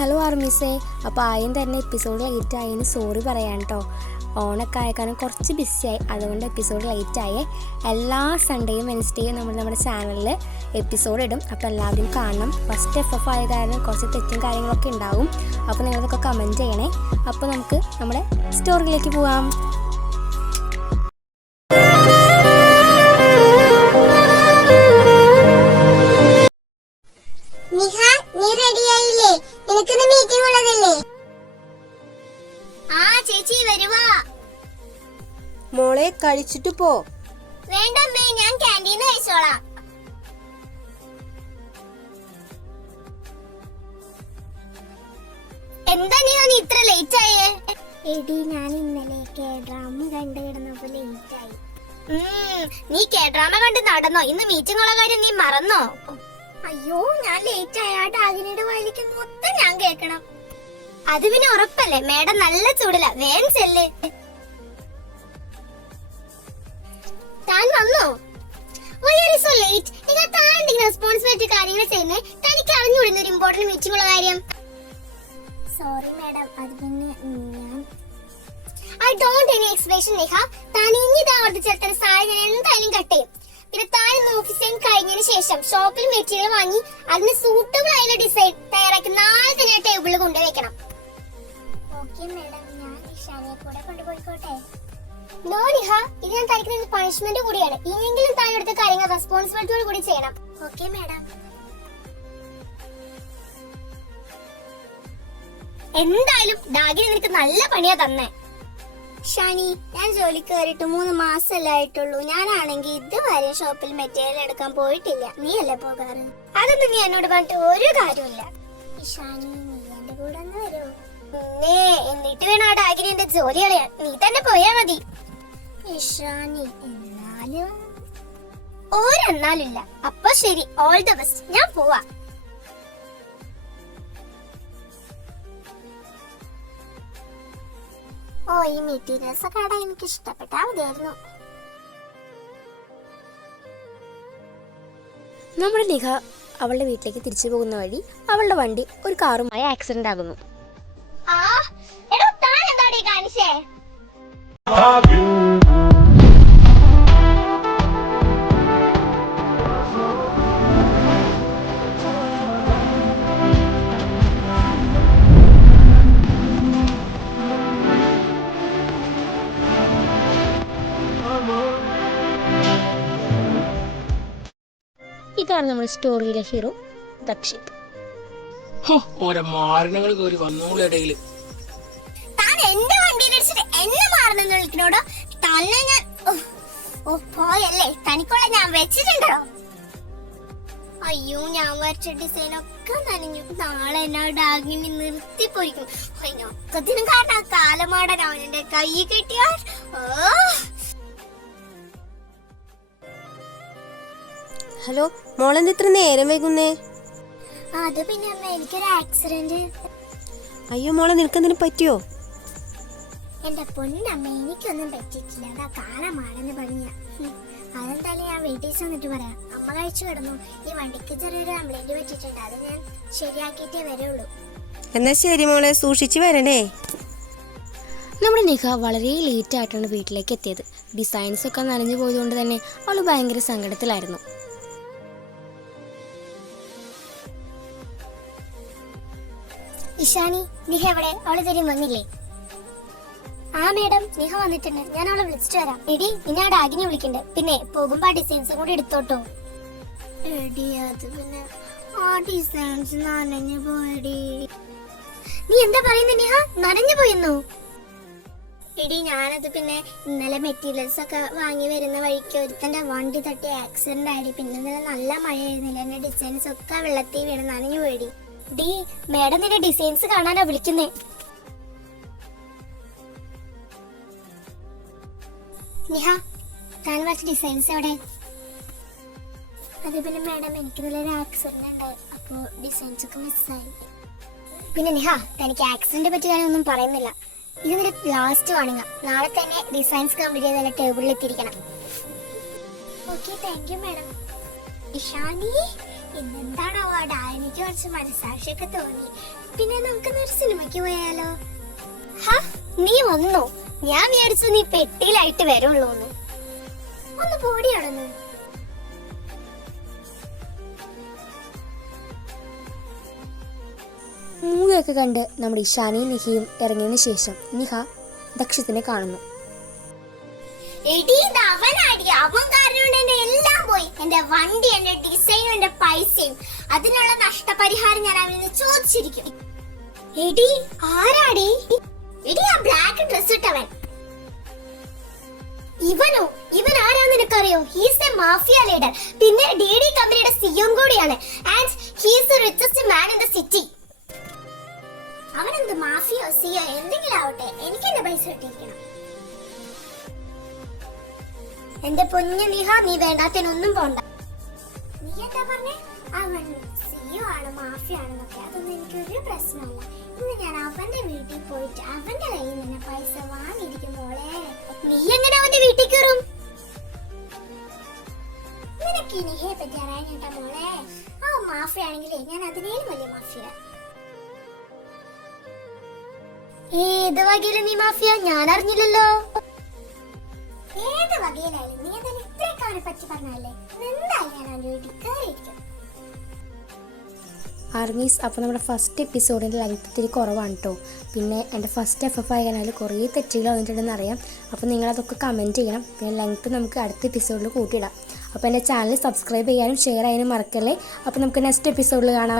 Hello ആർമിസേ. അപ്പോൾ ആദ്യം തന്നെ എപ്പിസോഡ് ലേറ്റ് ആയതിന് സോറി പറയാം കേട്ടോ. ഓണൊക്കെ ആയ കാരണം കുറച്ച് ബിസിയായി, അതുകൊണ്ട് എപ്പിസോഡ് ലേറ്റ് ആയേ. എല്ലാ സൺഡേയും വെൻസ്ഡേയും നമ്മുടെ ചാനലിൽ എപ്പിസോഡ് ഇടും. അപ്പോൾ എല്ലാവരും കാണണം. ഫസ്റ്റ് FF ആയ കാരണം കുറച്ച് തെറ്റും കാര്യങ്ങളൊക്കെ ഉണ്ടാവും. അപ്പോൾ നിങ്ങളതൊക്കെ കമൻറ്റ് ചെയ്യണേ. അപ്പോൾ നമുക്ക് നമ്മുടെ സ്റ്റോറിയിലേക്ക് പോകാം. മോളെ കഴിച്ചിട്ട് പോ. വേണ്ടമ്മേ, ഞാൻ ക്യാൻറ്റീന്ന് കഴിച്ചോളാം. എന്താ നീ ഇത്ര ലേറ്റ് ആയേ? എടി, ഞാൻ ഇന്നലെ ഡ്രാമ കണ്ടു കിടന്നപ്പോ ലേറ്റ് ആയി. നീ ഡ്രാമ കണ്ട് നടന്നോ? ഇന്ന് മീറ്റിംഗ് ഉള്ള കാര്യം നീ മറന്നോ? അയ്യോ, ഞാൻ ലേറ്റ് ആയ ഡാഗിനിയുടെ വായിലേക്ക് മൊത്തം ഞാൻ കേൾക്കണം. അത് പിന്നെ ഉറപ്പല്ലേ? മേഡം നല്ല ചൂടില്ല, വേഗം ചെല്ല്. താൻ വന്നോ? Why are you so late? നിങ്ങൾ താണ്ടിങ്ങനെ റെസ്പോൺസിബിലിറ്റി കാര്യങ്ങൾ ചെയ്യുന്നേ. തനിക്ക് അറിഞ്ഞുവിടുന്ന ഒരു ഇമ്പോർട്ടന്റ് മീറ്റിംഗ് ഉള്ള കാര്യം. സോറി മാഡം, അത് പിന്നെ ഞാൻ I don't any explanation Neha. താൻ ഇനി ആവർത്തിച്ചാൽ സാരി ഞാൻ എന്തായാലും കട്ട് ചെയ്യും. പിന്നെ താൻ ഇന്ന് ഓഫീസിൽ കഴിഞ്ഞതിന് ശേഷം ഷോപ്പിൽ മെറ്റീരിയൽ വാങ്ങി അതിന് സൂട്ടബിൾ ആയുള്ള ഡിസൈൻ തയ്യാറാക്കി നാളെ തന്നെ ടേബിളിൽ കൊണ്ടുവയ്ക്കണം. ഓക്കെ മാഡം, ഞാൻ ഇഷാനെ കൂടെ കൊണ്ടുപോയിക്കോട്ടെ? നോ നിഹ, ഇത് ഞാൻ തനിക്കുന്ന പണിഷ്മെന്റ് കൂടിയാണ്. ഇനിയെങ്കിലും താൻ എടുത്ത കാര്യങ്ങൾ റെസ്പോൺസിബിലിറ്റിയോട് കൂടി ചെയ്യണം. Okay madam. എന്തായാലും ഡാഗിനി നിനക്ക് നല്ല പണിയാ തന്നെ. ഷാനി, ഞാൻ ജോലിക്ക് കയറിയിട്ട് 3 മാസമല്ലേ ആയിട്ടുള്ളൂ. ഞാനാണെങ്കിൽ ഇതുവരെ ഷോപ്പിൽ മെറ്റീരിയൽ എടുക്കാൻ പോയിട്ടില്ല. നീ അല്ലേ പോകാറ്? അതൊന്നും നീ എന്നോട് പറഞ്ഞിട്ട് ഒരു കാര്യമില്ല. ഷാനി, നീ എന്റെ കൂടെ ഒന്ന് വരൂ. എന്നിട്ട് വേണം ആ ഡാഗിനി എന്റെ ജോലി കളയാൻ. നീ തന്നെ പോയാ മതി. ഇഷാനി, എന്നാലും ഒരെന്നാലില്ല. അപ്പൊ ശരി, ഓൾ ദ ബെസ്റ്റ്. ഞാൻ പോവാ. ഓ, ഈ മെറ്റീരിയൽസ് ഒക്കെ എനിക്ക് ഇഷ്ടപ്പെട്ടാ മതിയായിരുന്നു. നമ്മുടെ നിഖ അവളുടെ വീട്ടിലേക്ക് തിരിച്ചു പോകുന്ന വഴി അവളുടെ വണ്ടി ഒരു കാറുമായി ആക്സിഡന്റ് ആകുന്നു. ഇതാണ് നമ്മുടെ സ്റ്റോറിയിലെ ഹീറോ ദക്ഷിത്. ഓരോ മാരണങ്ങൾ കയറി വന്നോളൂ ഇടയില്. താൻ എന്റെ വണ്ടിയിൽ അടിച്ചിട്ട് എന്നെ മാറണമെന്ന് വിളിക്കണോടോ? തന്നെ ഞാൻ പോയല്ലേ? തനിക്കുള്ള ഞാൻ വെച്ചിട്ടുണ്ടോ? അയ്യോ, ഞാൻ വരച്ച ഡിസൈൻ ഒക്കെ നനഞ്ഞു. നാളെ എന്നാ ഡാഗിനി നിർത്തിപ്പോയിക്കും. ഒക്കത്തിനും കാരണം കാലമാടൻ അവനെ കൈ കെട്ടിയാൽ. ഹലോ മോളെന്ത് ഇത്ര നേരം വൈകുന്നേ? അത് പിന്നെ അമ്മ, എനിക്കൊരു ആക്സിഡന്റ്. അയ്യോ മോളെ, നിനക്കെന്തിനു പറ്റിയോ? എന്റെ പൊന്നമ്മ, എനിക്കൊന്നും പറ്റിയിട്ടില്ല. അതാ കാലമാണെന്ന് പണിയാ. അതെന്തായാലും ഞാൻ വീട്ടിൽ വന്നിട്ട് പറയാം. അമ്മ കഴിച്ചു കിടന്നു. ഈ വണ്ടിക്ക് ചെറിയൊരു കംപ്ലൈന്റ് പറ്റിയിട്ടുണ്ട്. അത് ഞാൻ ശരിയാക്കിയിട്ടേ വരുള്ളൂ. എന്നാ ശരി മോളെ, സൂക്ഷിച്ചു വരണേ. നമ്മുടെ നിഖ വളരെ ലേറ്റ് ആയിട്ടാണ് വീട്ടിലേക്ക് എത്തിയത്. ഡിസൈൻസ് ഒക്കെ നനഞ്ഞു പോയതുകൊണ്ട് തന്നെ അവൾ ഭയങ്കര സങ്കടത്തിലായിരുന്നു. ഇഷാനി, നിഹ എവിടെ? അവള് തരും വന്നില്ലേ? ആ മേഡം, നിഹ വന്നിട്ടുണ്ട്. ഞാൻ അവളെ വിളിച്ചിട്ട് വരാം. എടി, നിന്നെ ആ ഡാഗിനെ വിളിക്കണ്ടേ? പിന്നെ പോകുമ്പോ ആ ഡിസൈൻസും കൂടി എടുത്തോട്ടോ. എടി, അത് പിന്നെ ആ ഡിസൈൻസ് നനഞ്ഞു പോയടി. നീ എന്താ പറയുന്നത് നിഹ? നനഞ്ഞു പോയെന്നോ? എടി, ഞാനത് പിന്നെ ഇന്നലെ മെറ്റീരിയൽസ് ഒക്കെ വാങ്ങി വരുന്ന വഴിക്ക് ഒരുത്തന്റെ വണ്ടി തട്ടി ആക്സിഡന്റ് ആയി. പിന്നെ ഇന്നലെ നല്ല മഴയായിരുന്നില്ല. എന്റെ ഡിസൈൻസ് ഒക്കെ വെള്ളത്തിൽ വീണ് നനഞ്ഞു പോയടി. ഡി, മേഡം നിന്റെ ഡിസൈൻസ് കാണാനാ വിളിക്കുന്നേ. നിഹ, താൻ വരച്ച ഡിസൈൻസ് എവിടെ? അത് പിന്നെ മേഡം, എനിക്ക് നല്ലൊരു ആക്സിഡന്റ് ഉണ്ടായി. അപ്പോ ഡിസൈൻസ് ഒക്കെ മിസ്സായി. പിന്നെ നിഹ, തനിക്ക് ആക്സിഡന്റ് പറ്റി ഞാനൊന്നും പറയുന്നില്ല. ഇത് നിന്റെ ലാസ്റ്റ് വാണിങ്ങ. നാളെ തന്നെ ഡിസൈൻസ് കംപ്ലീറ്റ് ചെയ്ത് ടേബിളിൽ എത്തിയിരിക്കണം. Okay, thank you madam. Ishani, ഇന്നെന്താണോ എനിക്ക് കുറച്ച് മനസ്സാക്ഷിയൊക്കെ തോന്നി. പിന്നെ നമുക്ക് സിനിമയ്ക്ക് പോയാലോ? നീ വന്നോ? ഞാൻ വിചാരിച്ചു നീ പെട്ടിയിലായിട്ട് വരുള്ളൂ. ഒന്ന് പോടിയാണെന്ന്. മൂവിയൊക്കെ കണ്ട് നമ്മുടെ ഇഷാനിയും നിഹയും ഇറങ്ങിയതിന് ശേഷം നിഹ ദക്ഷത്തിനെ കാണുന്നു. അവൻ കാരണം എന്റെ എല്ലാം പോയി. എന്റെ വണ്ടി, എന്റെ ഡിസൈനും, എന്റെ പൈസയും. അതിനുള്ള നഷ്ടപരിഹാരം ഞാൻ അവനിൽ നിന്ന് ചോദിച്ചിരിക്കും. എടി ആരാടി? എടി ആ ബ്ലാക്ക് ഡ്രസ് ഇട്ടവൻ. ഇവൻ ആരാന്ന് നിനക്കറിയോ? He's a mafia leader. പിന്നെ DD കമ്പനിയുടെ CEO കൂടിയാണ്. And he's the richest man in the city. അവനെന്ത് മാഫിയോ സിയോ എന്തെങ്കിലും ആവട്ടെ, എനിക്ക് എന്റെ പൈസ കിട്ടിയിരിക്കണം. എന്റെ പൊന്നു നിഹ, നീ വേണ്ടാത്തതിനൊന്നും പോണ്ട. നീ എന്താ പറഞ്ഞേ? അവൻ സിയോ ആണ്, മാഫിയ ആണെന്നൊക്കെ. അതൊന്നും എനിക്കൊരു പ്രശ്നമല്ല. ഇന്ന് ഞാൻ അവന്റെ വീട്ടിൽ പോയിട്ട് അവന്റെ കയ്യിൽ നിന്ന് പൈസ വാങ്ങിയിരിക്കും മോളെ. നീ എങ്ങനെ അവന്റെ വീട്ടിൽ കയറും? നിനക്ക് ഈ നിഹയെ പറ്റി അറിയാൻ മോളെ. അവൻ മാഫിയ ആണെങ്കിലേ ഞാൻ അതിനേലും വലിയ മാഫിയ. ഏത് വകയിലും നീ മാഫിയ? ഞാൻ അറിഞ്ഞില്ലല്ലോ. ഏത് വകയിലായാലും നീ എന്തായാലും ഇത്രയൊക്കെ അവനെ പറ്റി പറഞ്ഞല്ലേ, എന്തായാലും ഞാൻ അവന്റെ വീട്ടിൽ കയറിയിരിക്കും. ആർമീസ്, അപ്പോൾ നമ്മുടെ ഫസ്റ്റ് എപ്പിസോഡിൻ്റെ ലെങ്ത് ഇത്തിരി കുറവാണ് കേട്ടോ. പിന്നെ എൻ്റെ ഫസ്റ്റ് FF ആയ കനാൽ കുറേ തെറ്റുകൾ വന്നിട്ടുണ്ടെന്ന് അറിയാം. അപ്പോൾ നിങ്ങളതൊക്കെ കമൻറ്റ് ചെയ്യണം. പിന്നെ ലെങ്ത് നമുക്ക് അടുത്ത എപ്പിസോഡിൽ കൂട്ടിയിടാം. അപ്പോൾ എൻ്റെ ചാനൽ സബ്സ്ക്രൈബ് ചെയ്യാനും ഷെയർ ചെയ്യാനും മറക്കല്ലേ. അപ്പോൾ നമുക്ക് നെക്സ്റ്റ് എപ്പിസോഡിൽ കാണാം.